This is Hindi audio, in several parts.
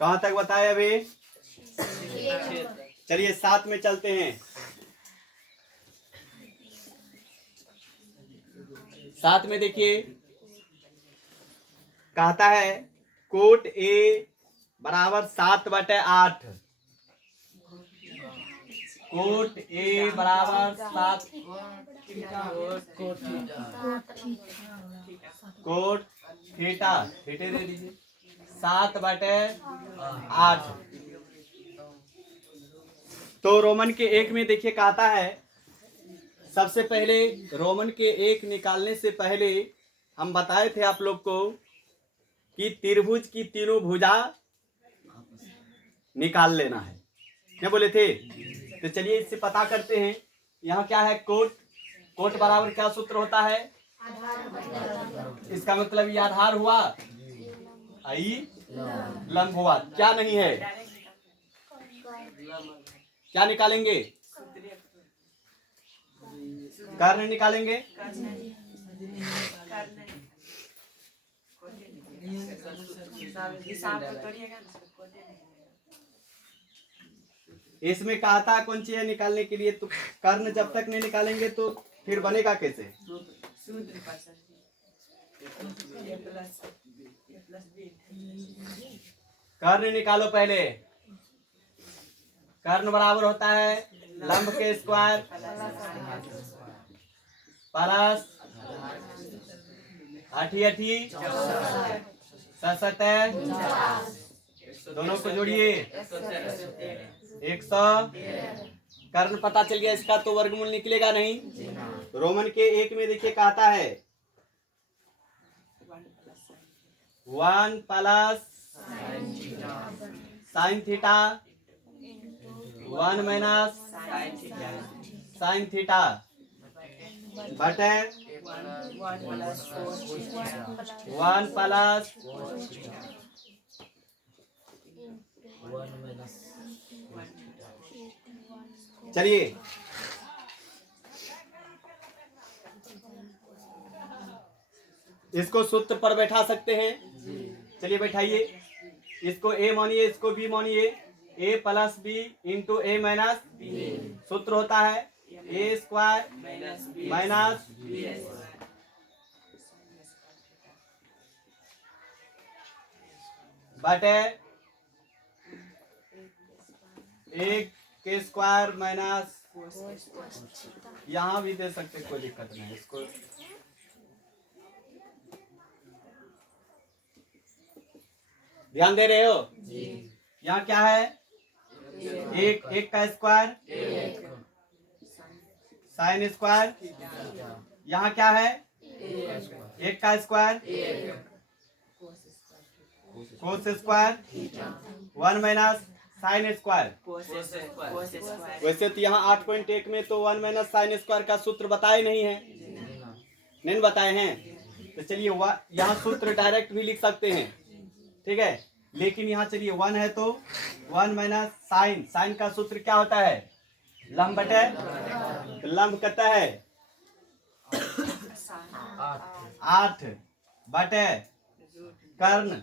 कहाँ तक बताए अभी? चलिए 7 में चलते हैं। 7 में देखिए कहता है कोट ए बराबर 7/8। कोट ए बराबर 7 कोट थीटा थीटे दे दीजिए 7/8। तो रोमन के 1 में देखिए कहता है सबसे पहले रोमन के 1 निकालने से पहले हम बताए थे आप लोग को कि त्रिभुज की तीनों भुजा निकाल लेना है, क्या बोले थे? तो चलिए इससे पता करते हैं। यहाँ क्या है? कोट। कोट बराबर क्या सूत्र होता है? इसका मतलब ये आधार हुआ, आई लंब हुआ। क्या नहीं है? क्या निकालेंगे? कर्ण निकालेंगे। इसमें कहा था कौन सी है निकालने के लिए? तो कर्ण जब तक नहीं निकालेंगे तो फिर बनेगा कैसे? कर्ण निकालो पहले। कर्ण बराबर होता है लंब के स्क्वायर प्लस 88 67 दोनों को जोड़िए 100। कर्ण पता चल गया इसका, तो वर्गमूल निकलेगा नहीं। रोमन के 1 में देखिए कहता है 1 plus sine theta 1 minus sine theta बटे 1 प्लस चलिए इसको सूत्र पर बैठा सकते हैं। चलिए बैठाइए। इसको ए मानिए, इसको बी मानिए। ए प्लस बी इंटू ए माइनस बी सूत्र होता है ए स्क्वायर माइनस बटे 1 के स्क्वायर माइनस, यहाँ भी दे सकते, कोई दिक्कत नहीं। इसको ध्यान दे रहे हो? यहाँ क्या है? 1 का स्क्वायर साइन स्क्वायर। यहाँ क्या है? 1 का square cos square 1 minus sine square. वैसे तो यहाँ 8.1 में तो 1 माइनस साइन स्क्वायर का सूत्र बताए नहीं है, नहीं बताए हैं। तो चलिए यहाँ सूत्र डायरेक्ट भी लिख सकते हैं, ठीक है। लेकिन यहाँ चलिए 1 है तो 1 माइनस साइन, साइन का सूत्र क्या होता है? लंब बटे, तो लंब कहता है 8 बटे कर्ण।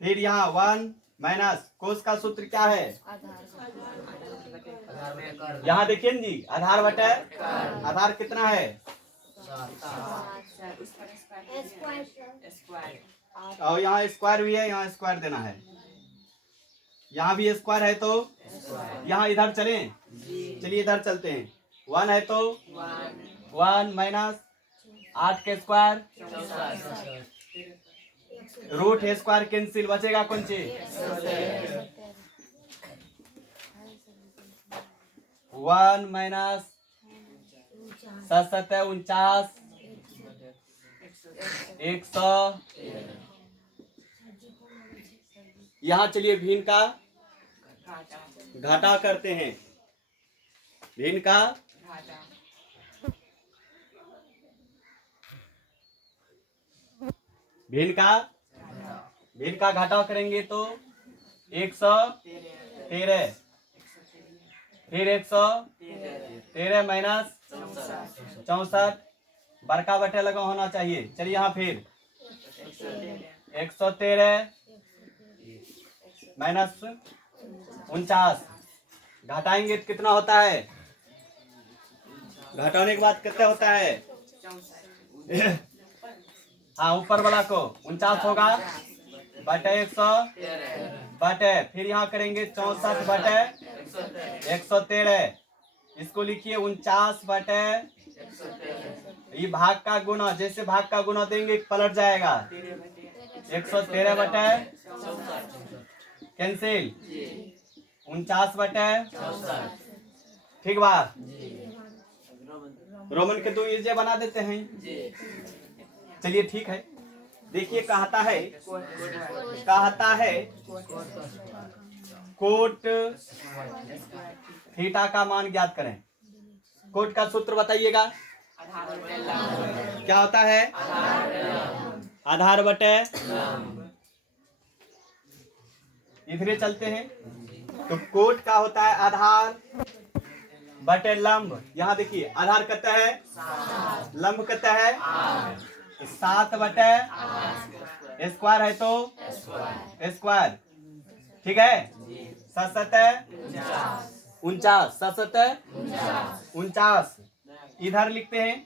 फिर यहाँ 1 माइनस कोस का सूत्र क्या है? यहाँ देखिए जी, आधार बटे आधार कितना है? और यहाँ स्क्वायर भी है, यहाँ स्क्वायर देना है। यहाँ भी स्क्वायर है तो यहाँ इधर चलें। चलिए इधर चलते हैं। 1 है तो 1 माइनस 8 के स्क्वायर रूट स्क्वायर कैंसिल, बचेगा कौन सी? 1 माइनस 7 49 100। यहाँ चलिए भिन्न का घाटा करते हैं। भिन्न का भिन्न का घटाव करेंगे तो 113, फिर 113 माइनस 64 बड़का बटे लगा होना चाहिए। चलिए यहाँ फिर 113 माइनस 49, घटाएंगे तो कितना होता है? घटाने के बाद कितना होता है? हाँ, ऊपर वाला को 49 होगा बटे 100 बटे, फिर यहाँ करेंगे 64 बटे 113, इसको लिखिए 49 बटे, ये भाग का गुना, जैसे भाग का गुना देंगे पलट जाएगा, 113 बटे कैंसिल 49 बटे, ठीक बा। रोमन के 2 ये बना देते हैं, चलिए ठीक है। देखिए कहता है कोट थीटा का मान ज्ञात करें। कोट का सूत्र बताइएगा, क्या होता है? आधार बटे, इधरे चलते हैं तो कोट का होता है आधार बटे लंब। यहाँ देखिए आधार कितना है, लंब कितना है 7 बटे स्क्वायर है तो स्क्वायर, ठीक है। 7 49, 7 49, इधर लिखते हैं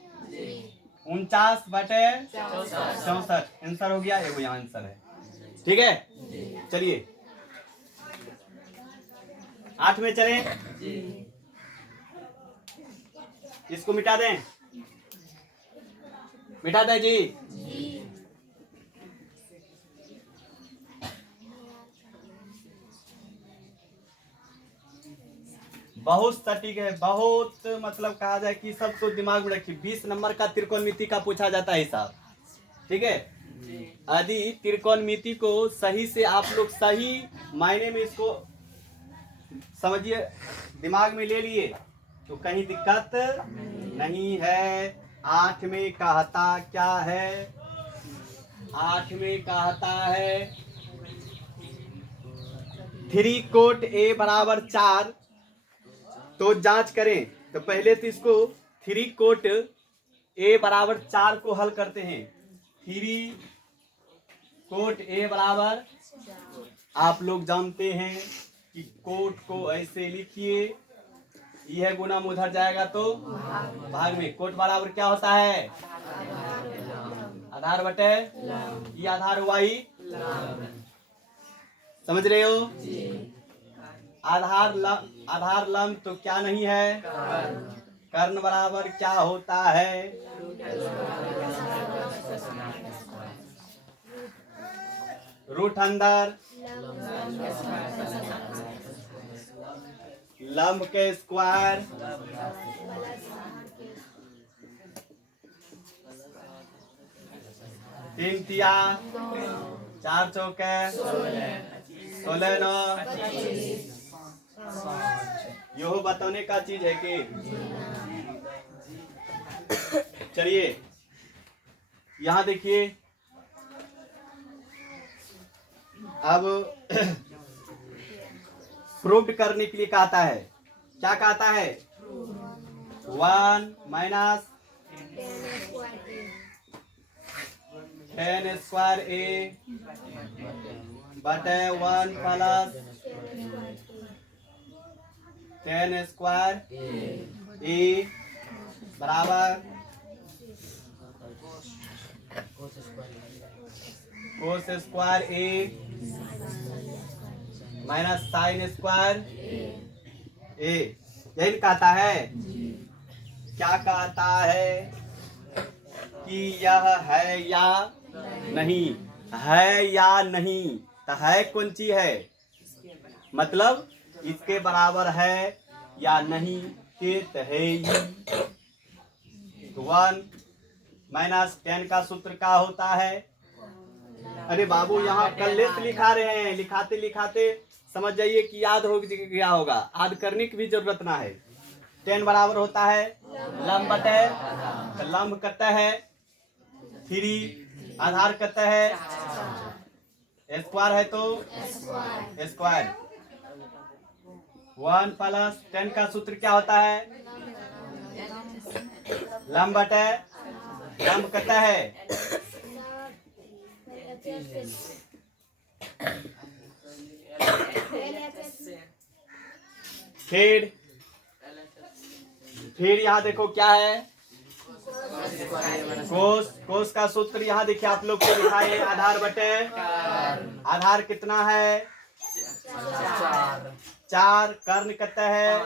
49 बटे 64, आंसर हो गया, ये यहाँ आंसर है, ठीक है। चलिए 8 में चलें, इसको मिटा दें, मिटा दें जी। बहुत सटीक है, बहुत मतलब कहा जाए कि सब तो दिमाग में रखिए। 20 नंबर का त्रिकोणमिति का पूछा जाता है हिसाब, ठीक है। यदि त्रिकोणमिति को सही से आप लोग सही मायने में इसको समझिए, दिमाग में ले लिए तो कहीं दिक्कत नहीं है। 8 में कहता क्या है? 8 में कहता है 3 कोट A बराबर 4, तो जांच करें। तो पहले तो इसको 3 कोट A बराबर 4 को हल करते हैं। 3 कोट A बराबर, आप लोग जानते हैं कि कोट को ऐसे लिखिए, यह गुना उधर जाएगा तो भाग में। कोट बराबर क्या होता है? आधार बटे, ये आधार हुआ ही, समझ रहे हो? आधार लंब तो क्या नहीं है? कर्ण बराबर क्या होता है? रूट अंदर लंब के स्क्वायर, तीन तिया 4 चौके 16 9, यो बताने का चीज है कि चलिए यहां देखिए, अब प्रूव करने के लिए कहता है, क्या कहता है? 1 माइनस 10 स्क्वायर A बटे 1 प्लस 10 स्क्वायर A बराबर cos square A minus sine square A। यही कहता है। क्या कहता है कि यह है या नहीं, है या नहीं, तो है कौन चीज है, मतलब इसके बराबर है या नहीं के तो है ही। 1 माइनस 10 का सूत्र क्या होता है? अरे बाबू यहाँ कल्ले से लिखा रहे हैं, लिखाते लिखाते समझ जाइए कि याद हो गया होगा, याद करने की भी जरूरत ना है। 10 बराबर होता है लंब बटे, तो लंब कहता है 3, आधार कहता है स्क्वायर है तो स्क्वायर। 1 प्लस 10 का सूत्र क्या होता है? लंब बटे, लंब कहता है फिर यहाँ देखो क्या है, कोस। कोस का सूत्र यहाँ देखिए आप लोग को लिखा है आधार बटे आधार कितना है 4, कर्ण कितना है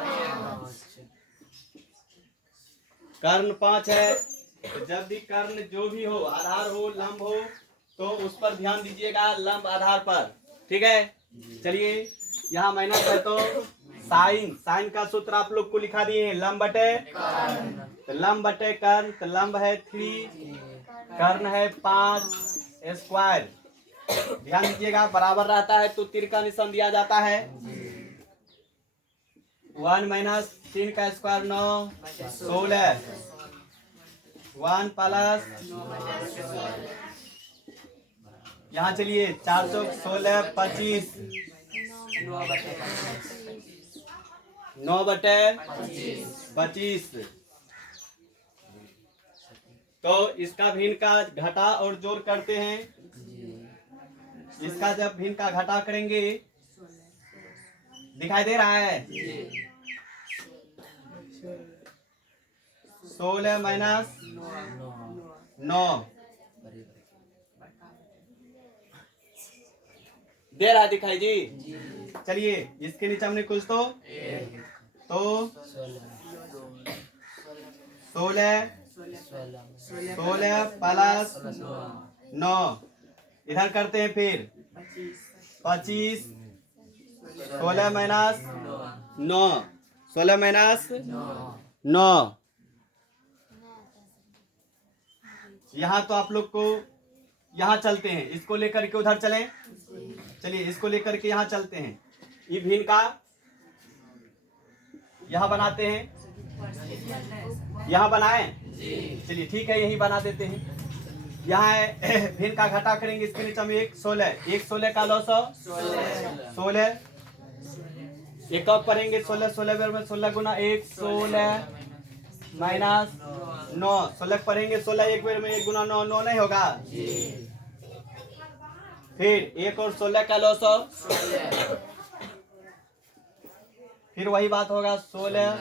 कर्ण 5 है। तो जब भी कर्ण जो भी हो आधार हो लंब हो तो उस पर ध्यान दीजिएगा, लंब आधार पर, ठीक है। चलिए यहाँ माइनस है तो साइन, साइन का सूत्र आप लोग को लिखा दिए हैं लंब बटे तो लंब बटे कर्ण, तो लंब है 3, कर्ण है 5 स्क्वायर। ध्यान दीजिएगा बराबर रहता है तो तीर का निशान दिया जाता है। 1 माइनस 3 का स्क्वायर 9 16, 1 प्लस यहाँ चलिए 4 चौक 16 25 9 बटे 25। तो इसका भिन्न का घटा और जोड़ करते हैं। इसका जब भिन्न का घटा करेंगे दिखाई दे रहा है 16 माइनस 9 दे रहा है, दिखाई जी। चलिए इसके नीचे हमने कुछ तो 16 प्लस 9 इधर करते हैं, फिर 25 16 माइनस 9 16 माइनस 9। यहाँ तो आप लोग को यहाँ चलते हैं, इसको लेकर के उधर चलें। चलिए इसको लेकर के यहाँ चलते हैं, ये भिन्न का यहाँ बनाते हैं, यहाँ बनाएं। चलिए ठीक है यही बना देते हैं। यहाँ है भिन्न का घटा करेंगे, इसके नीचे में 1 16 1 16 का 16 एक और पढ़ेंगे 16 16 बेर में 16 गुना 1 16 माइनस 9 16 पढ़ेंगे 16 एक बेर में 1 गुना 9 9 नहीं होगा। फिर 1 और 16 का 900 फिर वही बात होगा 16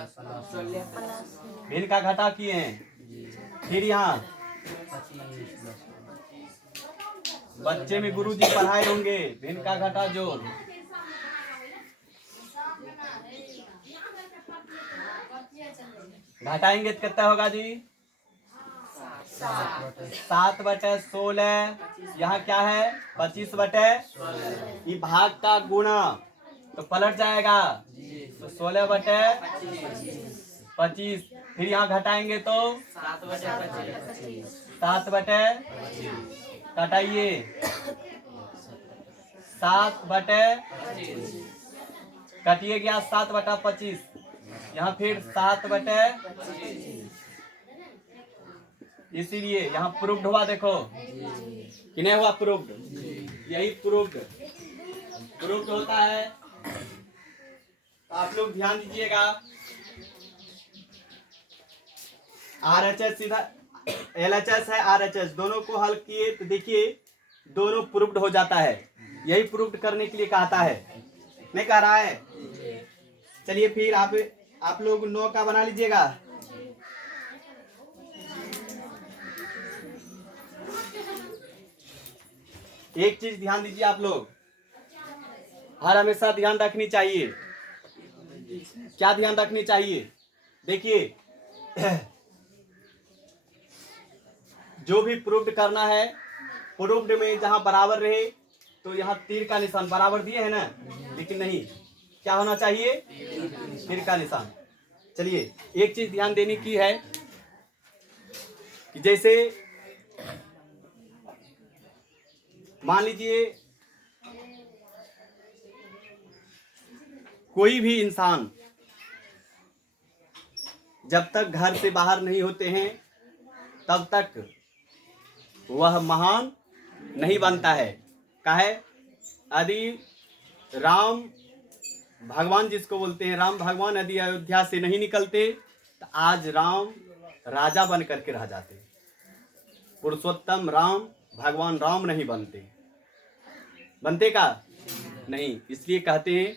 भिन्न का घटा किए हैं। फिर यहाँ बच्चे में गुरुजी पढ़ाए होंगे भिन्न का घटा जोड़। घटाएंगे तो कितना होगा जी 7 बटे 16, यहाँ क्या है 25 बटे ये भाग का गुणा तो पलट जाएगा तो 16 बटे 25। फिर यहाँ घटाएंगे तो 7 बटे घटाइए 7 बटे कटिए गया 7 बटा 25, यहाँ फिर 7 बटे, इसीलिए यहाँ प्रूव्ड हुआ। देखो कि नहीं हुआ प्रूव्ड, यही प्रूव्ड होता है। तो आप लोग ध्यान दीजिएगा RHS सीधा LHS है RHS दोनों को हल किए तो देखिए दोनों प्रूव्ड हो जाता है। यही प्रूव्ड करने के लिए कहता है, नहीं कह रहा है। चलिए फिर आप लोग 9 का बना लीजिएगा। एक चीज ध्यान दीजिए आप लोग, हर हमेशा ध्यान रखनी चाहिए। क्या ध्यान रखनी चाहिए, देखिए जो भी प्रूव्ड करना है, प्रूव्ड में जहां बराबर रहे तो यहाँ तीर का निशान बराबर दिए है ना, लेकिन नहीं क्या होना चाहिए तीर का निशान। चलिए एक चीज ध्यान देने की है कि जैसे मान लीजिए कोई भी इंसान जब तक घर से बाहर नहीं होते हैं तब तक वह महान नहीं बनता है। काहे? यदि राम भगवान जिसको बोलते हैं राम भगवान यदि अयोध्या से नहीं निकलते तो आज राम राजा बन करके रह जाते। पुरुषोत्तम राम भगवान राम नहीं बनते। बनते का नहीं। इसलिए कहते हैं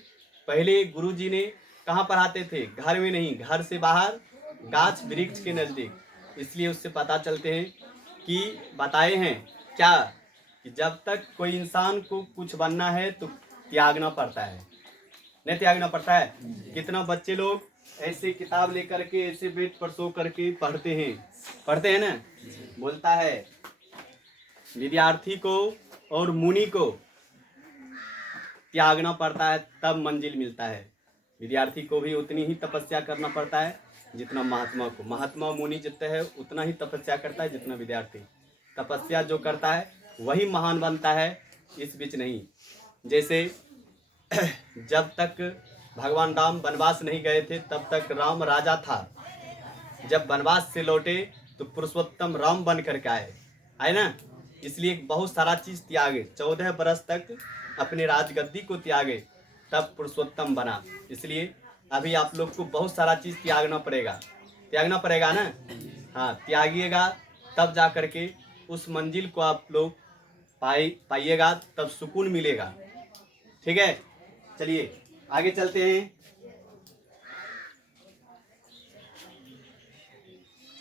पहले गुरुजी ने कहाँ पढ़ाते थे? घर में नहीं, घर से बाहर, गाछ वृक्ष के नजदीक। इसलिए उससे पता चलते हैं कि बताए हैं क्या कि जब तक कोई इंसान को कुछ बनना है तो त्यागना पड़ता है, नहीं त्यागना पड़ता है। कितना बच्चे लोग ऐसे किताब लेकर के ऐसे बेड पर सो करके पढ़ते हैं ना। बोलता है विद्यार्थी को और मुनि को त्यागना पड़ता है तब मंजिल मिलता है। विद्यार्थी को भी उतनी ही तपस्या करना पड़ता है जितना महात्मा को। महात्मा मुनि जितना है उतना ही तपस्या करता है जितना विद्यार्थी। तपस्या जो करता है वही महान बनता है, इस बीच नहीं। जैसे जब तक भगवान राम वनवास नहीं गए थे तब तक राम राजा था। जब वनवास से लौटे तो पुरुषोत्तम राम बन करके आए ना। इसलिए बहुत सारा चीज त्यागे, 14 बरस तक अपने राजगद्दी को त्यागे तब पुरुषोत्तम बना। इसलिए अभी आप लोग को बहुत सारा चीज त्यागना पड़ेगा ना। हाँ, त्यागिएगा तब जा करके उस मंजिल को आप लोग पाइएगा, तब सुकून मिलेगा। ठीक है, चलिए आगे चलते हैं।